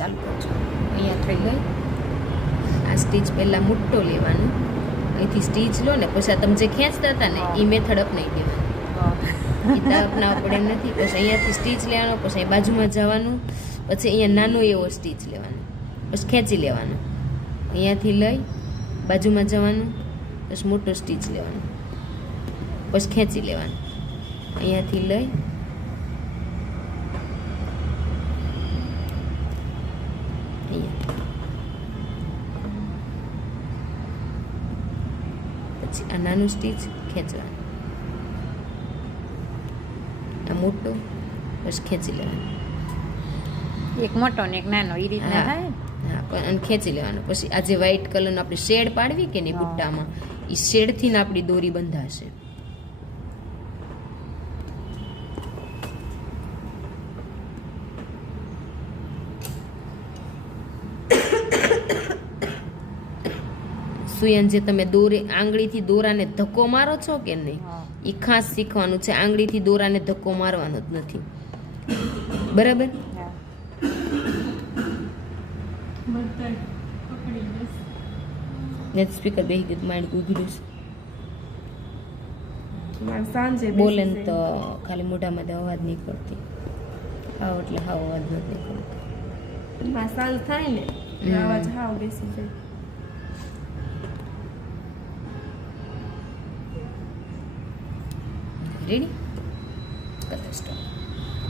ચાલુ કરજો. અહીંયા થઈ ગઈ. આ સ્ટીચ પહેલાં મોટો લેવાનું, અહીંથી સ્ટીચ લો ને પછી તમે જે ખેંચતા હતા ને એ મેથડ અપનાવી દેવાની. એ અપનાવવા પડે એમ નથી. પછી અહીંયાથી સ્ટીચ લેવાનો, પછી અહીં બાજુમાં જવાનું, પછી અહીંયા નાનો એવો સ્ટીચ લેવાનો, પછી ખેંચી લેવાનો, અહીંયાથી લઈ બાજુમાં જવાનું, પછી મોટો સ્ટીચ લેવાનો, પછી ખેંચી લેવાનું, અહીંયાથી લઈ અહીંયા, પછી આ નાનું સ્ટીચ ખેંચવાનું, આ મોટો પછી ખેંચી લેવાનું, એક મોટો ને એક નાનો એ રીતના થાય. હા, અને ખેંચી લેવાનું. પછી આ જે વ્હાઈટ કલરનો આપણે શેડ પાડવી કે નહીં બુટ્ટામાં, એ શેડથી ને આપણી દોરી બંધાશે. સુયન જે તમે આંગળીથી દોરાને ધક્કો મારો છો કે નહીં, એ ખાસ શીખવાનું છે. આંગળીથી દોરાને ધક્કો મારવાનો જ નથી, બરાબર? નેટ સ્પીકર બેહી ગયું, માઇન્ડ ઉઘડ્યું છે. બોલે ને તો ખાલી મોઢામાં અવાજ નહીં કરતી, હાવ એટલે હાવ અવાજ નથી કરતો. સાંજ થાય ને અવાજ હાવ બેસી જાય. રેડી? કરો સ્ટોપ.